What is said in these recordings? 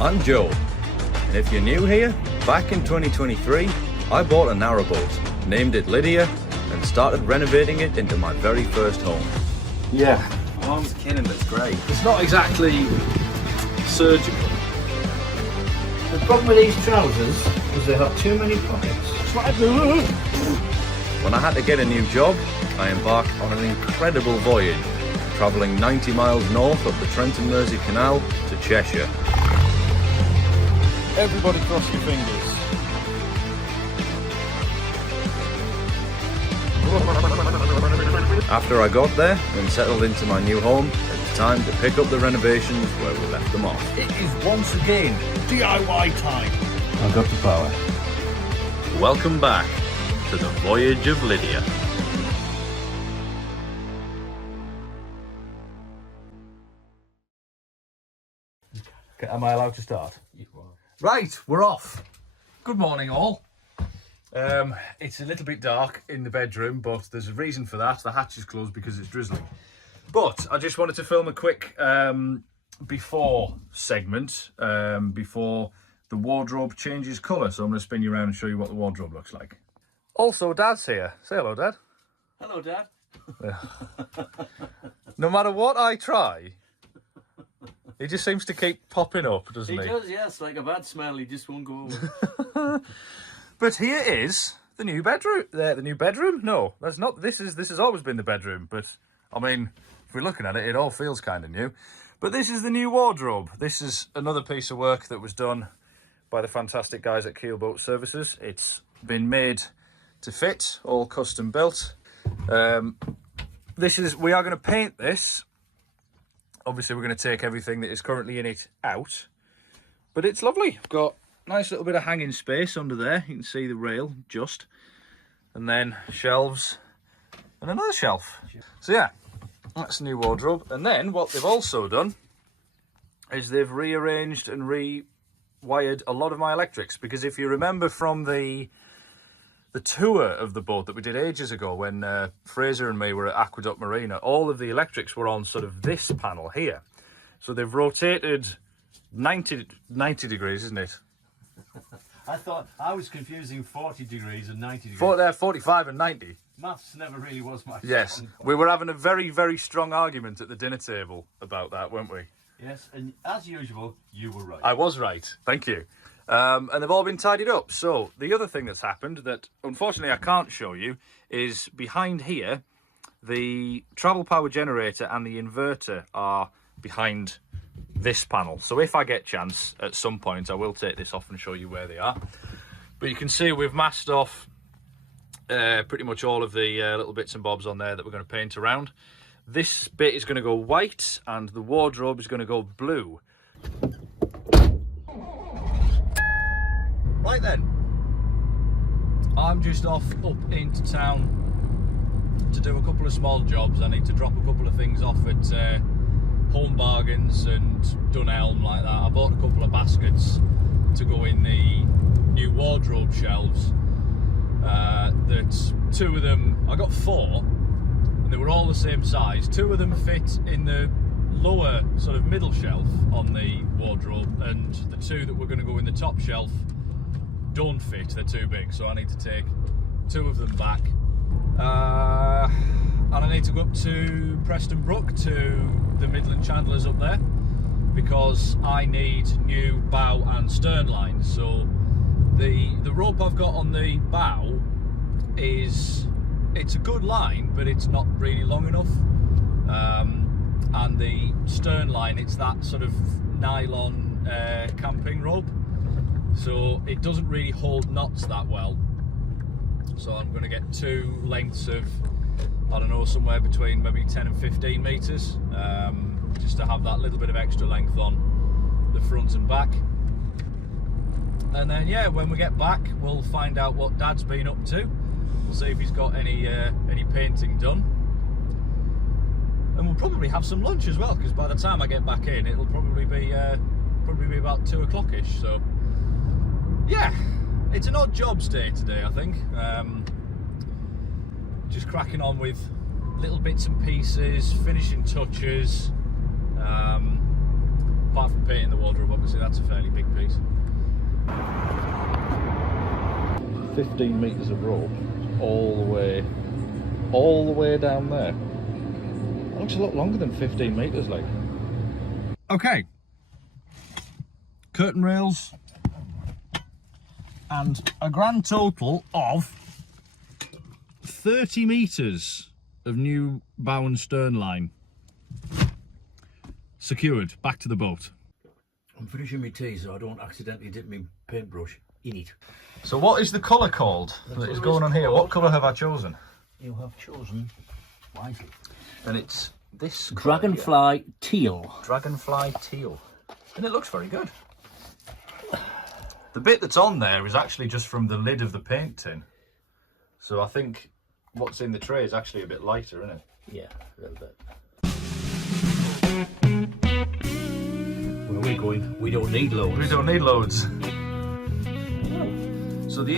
I'm Joe, and if you're new here, back in 2023, I bought a narrowboat, named it Lydia, and started renovating it into my very first home. Yeah, Oh, I'm kidding, that's great. it's not exactly surgical. The problem with these trousers is they have too many pockets. That's what I do. When I had to get a new job, I embarked on an incredible voyage, travelling 90 miles north up the Trent and Mersey Canal to Cheshire. Everybody cross your fingers. After I got there and settled into my new home, it was time to pick up the renovations where we left them off. It is once again DIY time. I've got the power. Welcome back to the Voyage of Lydia. Am I allowed to start? Right, we're off. Good morning, all. It's a little bit dark in the bedroom, but there's a reason for that. The hatch is closed because it's drizzling. But I just wanted to film a quick before segment, before the wardrobe changes colour. So I'm going to spin you around and show you what the wardrobe looks like. Also, Dad's here. Say hello, Dad. Hello, Dad. No matter what I try, he just seems to keep popping up, doesn't he? He does, yes, like a bad smell, he just won't go over. But here is the new bedroom. The new bedroom? No, that's not. This has always been the bedroom. But I mean, if we're looking at it, it all feels kind of new. But this is the new wardrobe. This is another piece of work that was done by the fantastic guys at Keelboat Services. It's been made to fit, all custom built. We are going to paint this. Obviously, we're going to take everything that is currently in it out. But it's lovely. I've got a nice little bit of hanging space under there. You can see the rail just. And then shelves and another shelf. So yeah, that's a new wardrobe. And then what they've also done is they've rearranged and rewired a lot of my electrics. Because if you remember from the tour of the boat that we did ages ago when Fraser and me were at Aqueduct Marina, all of the electrics were on sort of this panel here. So they've rotated 90 degrees, isn't it? I was confusing 40 degrees and 90 degrees. 45 and 90. Maths never really was my Yes, strong point. we were having a very, very strong argument at the dinner table about that, weren't we? Yes, and as usual, you were right. I was right, thank you. And they've all been tidied up. So the other thing that's happened that unfortunately I can't show you is behind here, the travel power generator and the inverter are behind this panel. So if I get chance at some point, I will take this off and show you where they are. But you can see we've masked off pretty much all of the little bits and bobs on there that we're going to paint around. This bit is going to go white and the wardrobe is going to go blue. Right then, I'm just off up into town to do a couple of small jobs. I need to drop a couple of things off at Home Bargains and Dunelm like that. I bought a couple of baskets to go in the new wardrobe shelves. That two of them, I got four, and they were all the same size. Two of them fit in the lower sort of middle shelf on the wardrobe, and the two that were going to go in the top shelf don't fit, they're too big, so I need to take two of them back. And I need to go up to Preston Brook to the Midland Chandlers up there because I need new bow and stern lines. So the rope I've got on the bow it's a good line, but it's not really long enough. And the stern line, it's that sort of nylon camping rope. So it doesn't really hold knots that well. So I'm going to get two lengths of, I don't know, somewhere between maybe 10 and 15 metres, just to have that little bit of extra length on the front and back. And then yeah, when we get back, we'll find out what Dad's been up to. We'll see if he's got any painting done. And we'll probably have some lunch as well, because by the time I get back in, it'll probably be about 2 o'clock-ish. So yeah, it's an odd jobs day today, I think. Just cracking on with little bits and pieces, finishing touches, apart from painting the wardrobe wardrobe, obviously that's a fairly big piece. 15 metres of rope all the way down there. That looks a lot longer than 15 metres, like. Okay. Curtain rails and a grand total of 30 metres of new bow and stern line secured back to the boat. I'm finishing my tea so I don't accidentally dip my paintbrush in it. So what is the colour called that is going on here? What colour have I chosen? You have chosen wisely. And it's this Dragonfly teal. Dragonfly teal. And it looks very good. The bit that's on there is actually just from the lid of the paint tin. So I think what's in the tray is actually a bit lighter, isn't it? Yeah, a little bit. Where are we going? We don't need loads. We don't need loads. So the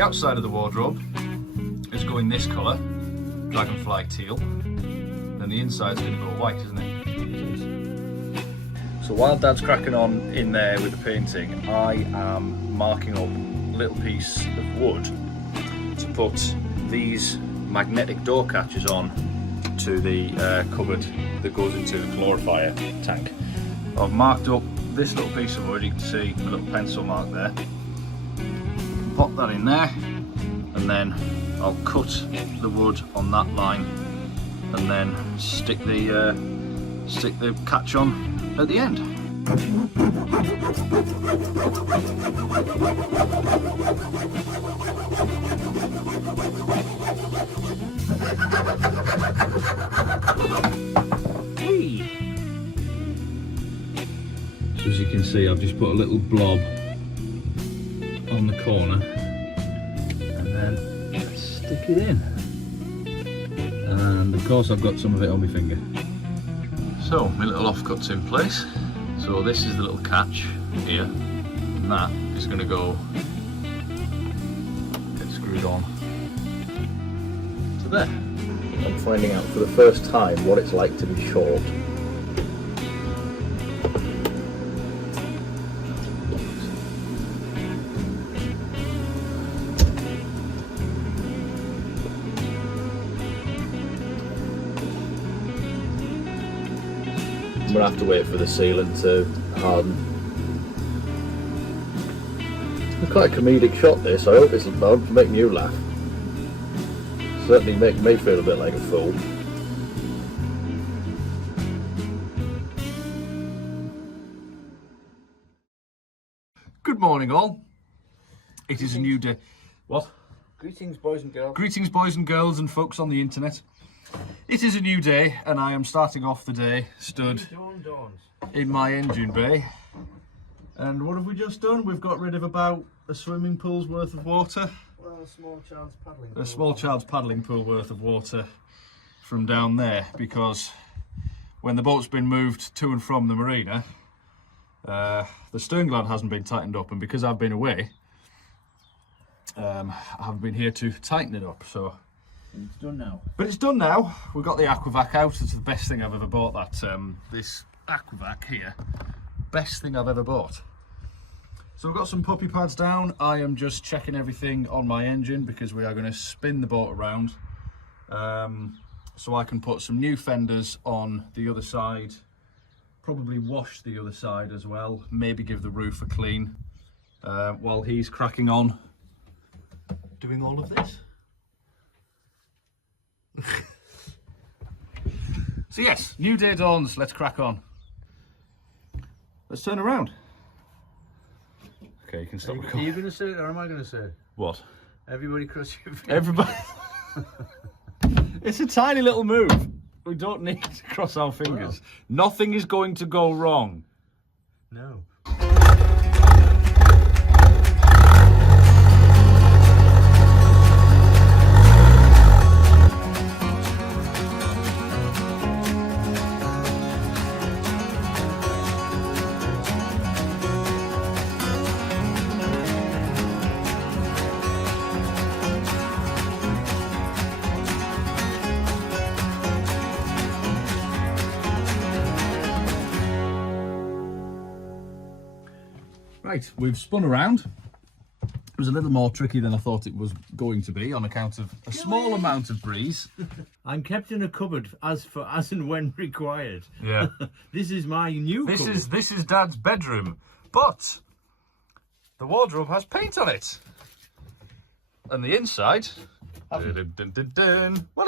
outside of the wardrobe is going this colour, Dragonfly teal, and the inside's going to go white, isn't it? So while Dad's cracking on in there with the painting, I am marking up a little piece of wood to put these magnetic door catches on to the cupboard that goes into the calorifier tank. I've marked up this little piece of wood, you can see a little pencil mark there. Pop that in there, and then I'll cut the wood on that line, and then stick the catch on at the end. Hey. So as you can see, I've just put a little blob on the corner and then stick it in, and of course I've got some of it on my finger. So my little offcut's in place, so this is the little catch here, and that is going to go get screwed on to there. I'm finding out for the first time what it's like to be short. I'm going to have to wait for the sealant to harden. It's quite a comedic shot this, I hope it's about to make you laugh. Certainly make me feel a bit like a fool. Good morning all. It is a new day. What? Greetings, boys and girls. Greetings boys and girls and folks on the internet. It is a new day and I am starting off the day stood in my engine bay. And what have we just done? We've got rid of about a swimming pool's worth of water. Well, a small child's paddling pool. A small child's paddling pool worth of water from down there, because when the boat's been moved to and from the marina, the stern gland hasn't been tightened up, and because I've been away, I haven't been here to tighten it up. So it's done now. But it's done now. We've got the aquavac out. It's the best thing I've ever bought. That this aquavac here, best thing I've ever bought. So we've got some puppy pads down. I am just checking everything on my engine because we are going to spin the boat around, so I can put some new fenders on the other side, probably wash the other side as well, maybe give the roof a clean while he's cracking on doing all of this. So yes, new day dawns, let's crack on. Let's turn around. Okay, you can stop recording. Are you going to say it or am I going to say it? What? Everybody cross your fingers. Everybody. It's a tiny little move. We don't need to cross our fingers. Well, nothing is going to go wrong. No. Right, we've spun around. It was a little more tricky than I thought it was going to be on account of a small amount of breeze. I'm kept in a cupboard as and when required. Yeah. This is my new cupboard. This is Dad's bedroom, but the wardrobe has paint on it. And the inside, well,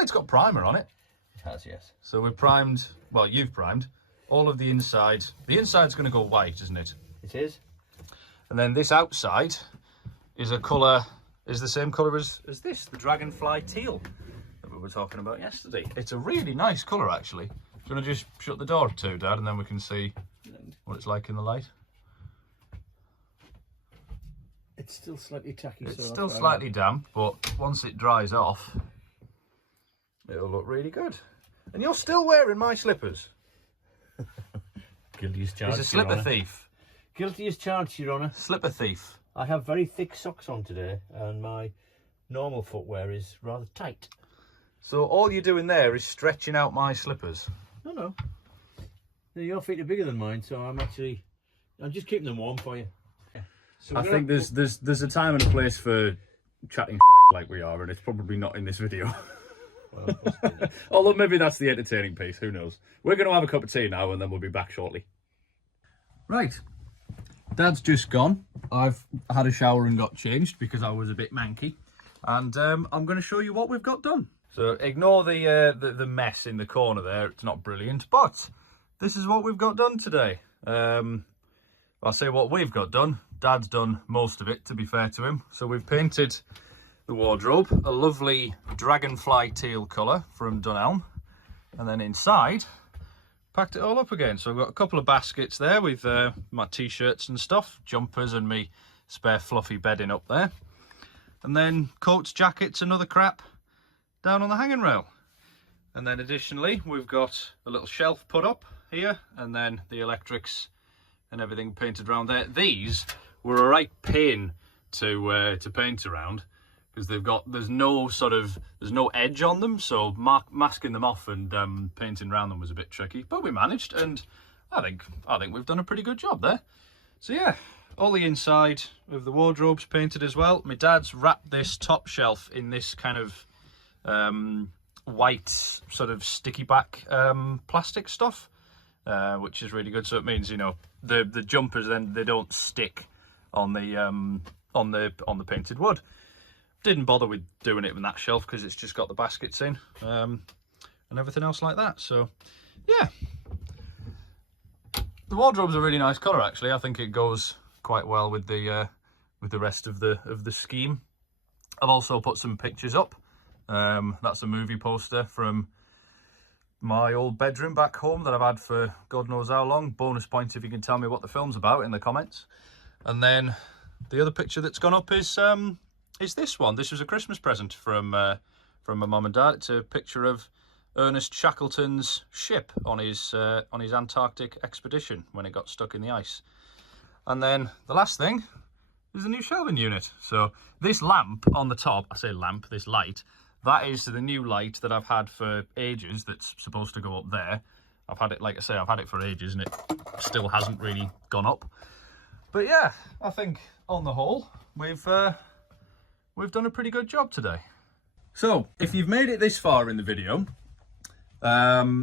it's got primer on it. It has, yes. So we've primed, well, you've primed all of the inside. The inside's going to go white, isn't it? It is. And then this outside is a colour, is the same colour as this, the dragonfly teal that we were talking about yesterday. It's a really nice colour, actually. Do you want to just shut the door too, Dad, and then we can see what it's like in the light? It's still slightly tacky. It's still slightly damp, but once it dries off, it'll look really good. And you're still wearing my slippers. Guilty as charged. He's a slipper thief. Guilty as charged, Your Honour. Slipper thief. I have very thick socks on today, and my normal footwear is rather tight. So all you're doing there is stretching out my slippers. No. Your feet are bigger than mine, so I'm just keeping them warm for you. Yeah. So I think there's a time and a place for chatting like we are, and it's probably not in this video. Well, although maybe that's the entertaining piece, who knows. We're going to have a cup of tea now, and then we'll be back shortly. Right. Dad's just gone. I've had a shower and got changed because I was a bit manky, and I'm going to show you what we've got done. So ignore the mess in the corner there. It's not brilliant, but this is what we've got done today. I'll say what we've got done. Dad's done most of it, to be fair to him. So we've painted the wardrobe a lovely dragonfly teal colour from Dunelm, and then inside packed it all up again. So I've got a couple of baskets there with my t-shirts and stuff, jumpers and me spare fluffy bedding up there, and then coats, jackets and other crap down on the hanging rail. And then additionally we've got a little shelf put up here, and then the electrics and everything painted around there. These were a right pain to paint around, because there's no edge on them, so masking them off and painting around them was a bit tricky, but we managed, and I think we've done a pretty good job there. So yeah, all the inside of the wardrobe's painted as well. My dad's wrapped this top shelf in this kind of white sort of sticky back plastic stuff, which is really good. So it means, you know, the jumpers then they don't stick on the painted wood. Didn't bother with doing it with that shelf because it's just got the baskets in and everything else like that. So yeah, the wardrobe's a really nice colour actually. I think it goes quite well with the rest of the scheme. I've also put some pictures up. That's a movie poster from my old bedroom back home that I've had for God knows how long. Bonus point if you can tell me what the film's about in the comments. And then the other picture that's gone up is this one. This was a Christmas present from my mum and dad. It's a picture of Ernest Shackleton's ship on his Antarctic expedition when it got stuck in the ice. And then the last thing is the new shelving unit. So this lamp on the top, I say lamp, this light, that is the new light that I've had for ages that's supposed to go up there. I've had it, like I say, I've had it for ages and it still hasn't really gone up. But yeah, I think on the whole, we've done a pretty good job today. So, if you've made it this far in the video, I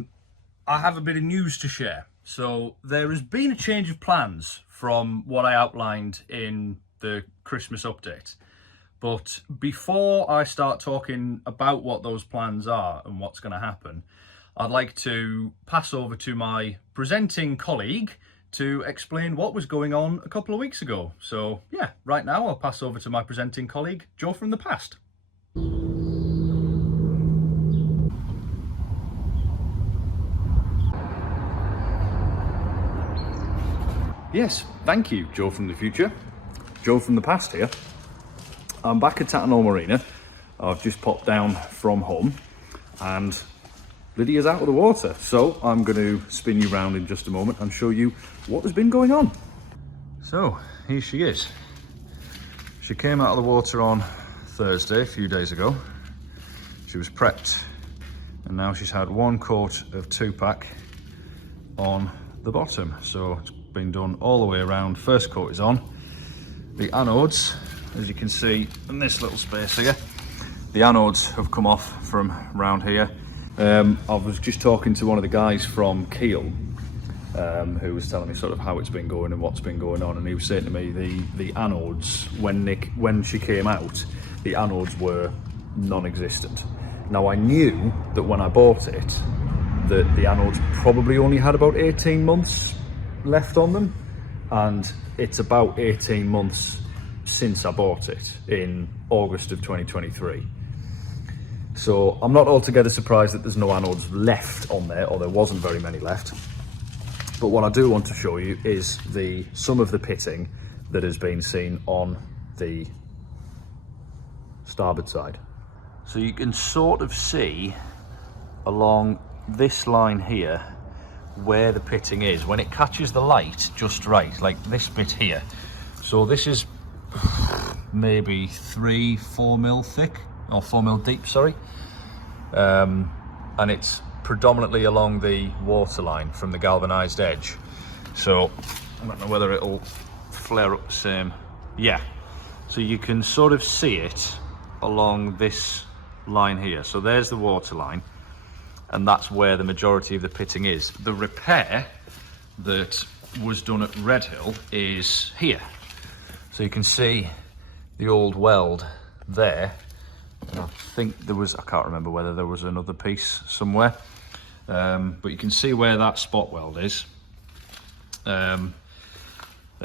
have a bit of news to share. So, there has been a change of plans from what I outlined in the Christmas update. But before I start talking about what those plans are and what's going to happen, I'd like to pass over to my presenting colleague to explain what was going on a couple of weeks ago. So yeah, right now I'll pass over to my presenting colleague, Joe from the past. Yes, thank you, Joe from the future. Joe from the past here. I'm back at Tattenhall Marina. I've just popped down from home and Lydia's out of the water. So I'm going to spin you round in just a moment and show you what has been going on. So here she is. She came out of the water on Thursday, a few days ago. She was prepped and now she's had one coat of 2-pack on the bottom. So it's been done all the way around. First coat is on the anodes, as you can see in this little space here, the anodes have come off from round here. I was just talking to one of the guys from Kiel, who was telling me sort of how it's been going and what's been going on, and he was saying to me the anodes, when she came out, the anodes were non-existent. Now I knew that when I bought it, that the anodes probably only had about 18 months left on them, and it's about 18 months since I bought it in August of 2023. So I'm not altogether surprised that there's no anodes left on there, or there wasn't very many left. But what I do want to show you is some of the pitting that has been seen on the starboard side. So you can sort of see along this line here where the pitting is when it catches the light just right, like this bit here. So this is maybe 3-4 mil thick, or 4 mil deep, sorry, and it's predominantly along the waterline from the galvanized edge. So I don't know whether it'll flare up the same. Yeah, so you can sort of see it along this line here. So there's the waterline, and that's where the majority of the pitting is. The repair that was done at Redhill is here. So you can see the old weld there. And I think there was, I can't remember whether there was another piece somewhere, but you can see where that spot weld is. And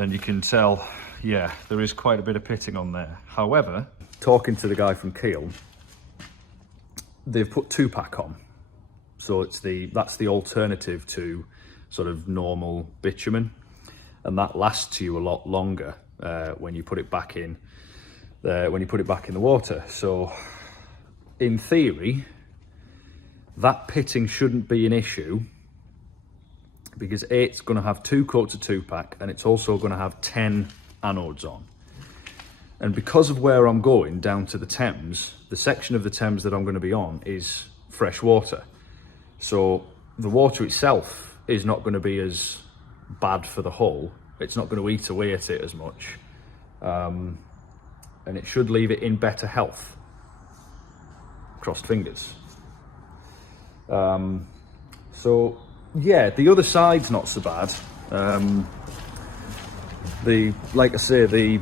you can tell, yeah, there is quite a bit of pitting on there. However, talking to the guy from Kiel, they've put 2-pack on. So that's the alternative to sort of normal bitumen, and that lasts you a lot longer when you put it back in the water. So in theory, that pitting shouldn't be an issue, because it's going to have 2 coats of 2-pack, and it's also going to have 10 anodes on. And because of where I'm going down to the Thames, the section of the Thames that I'm going to be on is fresh water. So the water itself is not going to be as bad for the hull. It's not going to eat away at it as much. And it should leave it in better health. Crossed fingers. So yeah, the other side's not so bad. Like I say, the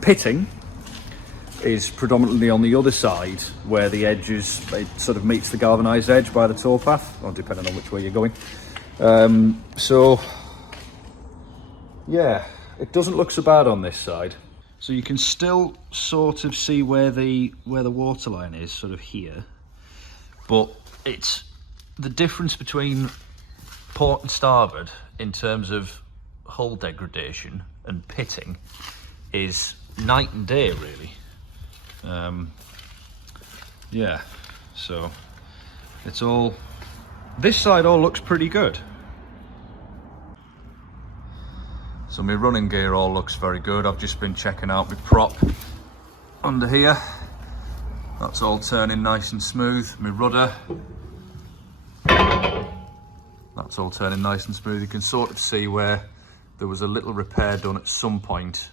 pitting is predominantly on the other side where the edge is, it sort of meets the galvanized edge by the towpath, or depending on which way you're going. So yeah, it doesn't look so bad on this side. So you can still sort of see where the waterline is, sort of here, but it's the difference between port and starboard in terms of hull degradation and pitting is night and day, really. Yeah, so it's all, this side all looks pretty good. So my running gear all looks very good. I've just been checking out my prop under here. That's all turning nice and smooth. My rudder, that's all turning nice and smooth. You can sort of see where there was a little repair done at some point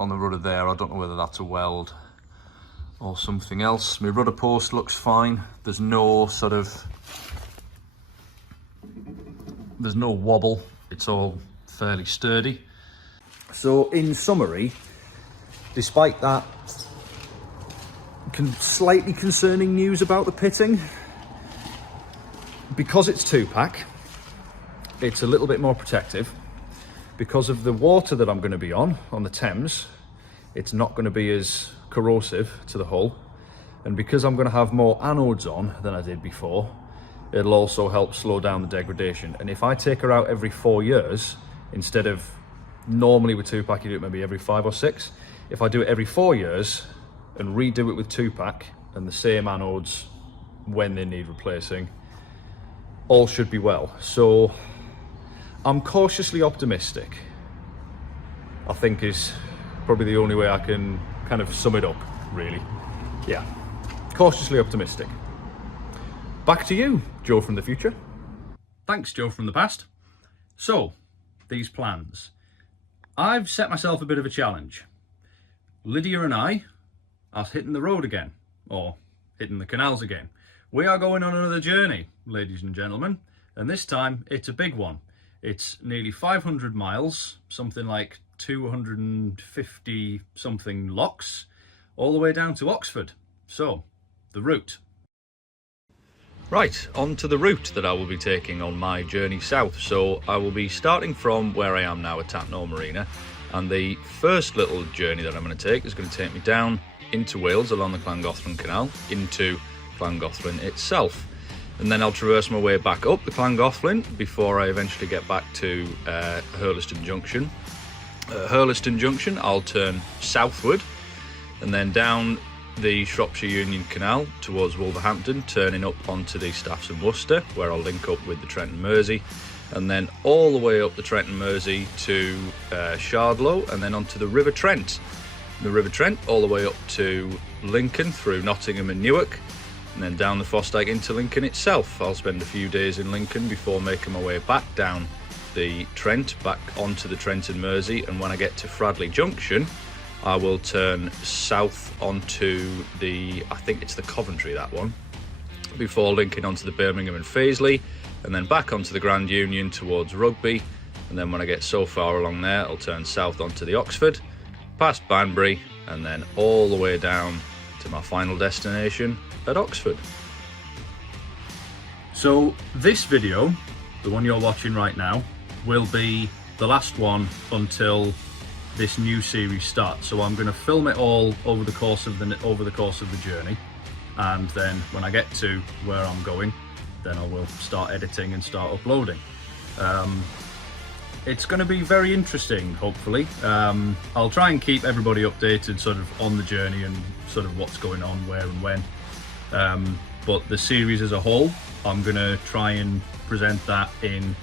on the rudder there. I don't know whether that's a weld or something else. My rudder post looks fine. There's no wobble. It's all fairly sturdy. So in summary, despite that slightly concerning news about the pitting, because it's 2-pack, it's a little bit more protective. Because of the water that I'm going to be on the Thames, it's not going to be as corrosive to the hull, and because I'm going to have more anodes on than I did before, it'll also help slow down the degradation. And if I take her out every 4 years, instead of normally with 2-pack you do it maybe every 5 or 6, if I do it every 4 years and redo it with 2-pack and the same anodes when they need replacing, all should be well. So I'm cautiously optimistic, I think, is probably the only way I can kind of sum it up, really. Yeah, cautiously optimistic. Back to you, Joe from the future. Thanks, Joe from the past. So, these plans, I've set myself a bit of a challenge. Lydia and I are hitting the road again, or hitting the canals again. We are going on another journey, ladies and gentlemen, and this time it's a big one. It's nearly 500 miles, something like 250 something locks, all the way down to Oxford. So, the route. Right, on to the route that I will be taking on my journey south. So I will be starting from where I am now at Tatnall Marina, and the first little journey that I'm going to take is going to take me down into Wales along the Llangollen Canal into Llangollen itself, and then I'll traverse my way back up the Llangollen before I eventually get back to Hurleston Junction. Hurleston Junction I'll turn southward and then down the Shropshire Union Canal towards Wolverhampton, turning up onto the Staffs and Worcester, where I'll link up with the Trent and Mersey, and then all the way up the Trent and Mersey to Shardlow, and then onto the River Trent. The River Trent all the way up to Lincoln through Nottingham and Newark, and then down the Fosdyke into Lincoln itself. I'll spend a few days in Lincoln before making my way back down the Trent, back onto the Trent and Mersey, and when I get to Fradley Junction, I will turn south onto the, I think it's the Coventry, that one, before linking onto the Birmingham and Fazeley, and then back onto the Grand Union towards Rugby, and then when I get so far along there, I'll turn south onto the Oxford, past Banbury, and then all the way down to my final destination at Oxford. So this video, the one you're watching right now, will be the last one until this new series starts. So I'm going to film it all over the course of the journey, and then when I get to where I'm going, then I will start editing and start uploading. It's going to be very interesting, hopefully. I'll try and keep everybody updated sort of on the journey and sort of what's going on, where and when. But the series as a whole, I'm going to try and present that in,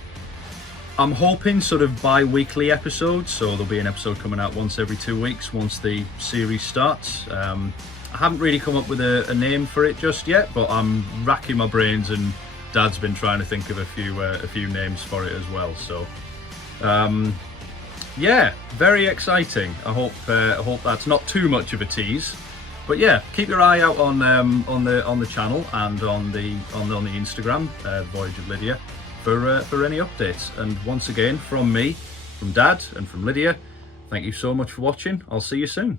I'm hoping, sort of bi-weekly episodes. So there'll be an episode coming out once every 2 weeks once the series starts. I haven't really come up with a name for it just yet, but I'm racking my brains, and Dad's been trying to think of a few names for it as well. So yeah, very exciting. I hope that's not too much of a tease. But yeah, keep your eye out on the channel and on the Instagram, Voyage of Lydia, for any updates. And once again, from me, from Dad, and from Lydia, thank you so much for watching. I'll see you soon.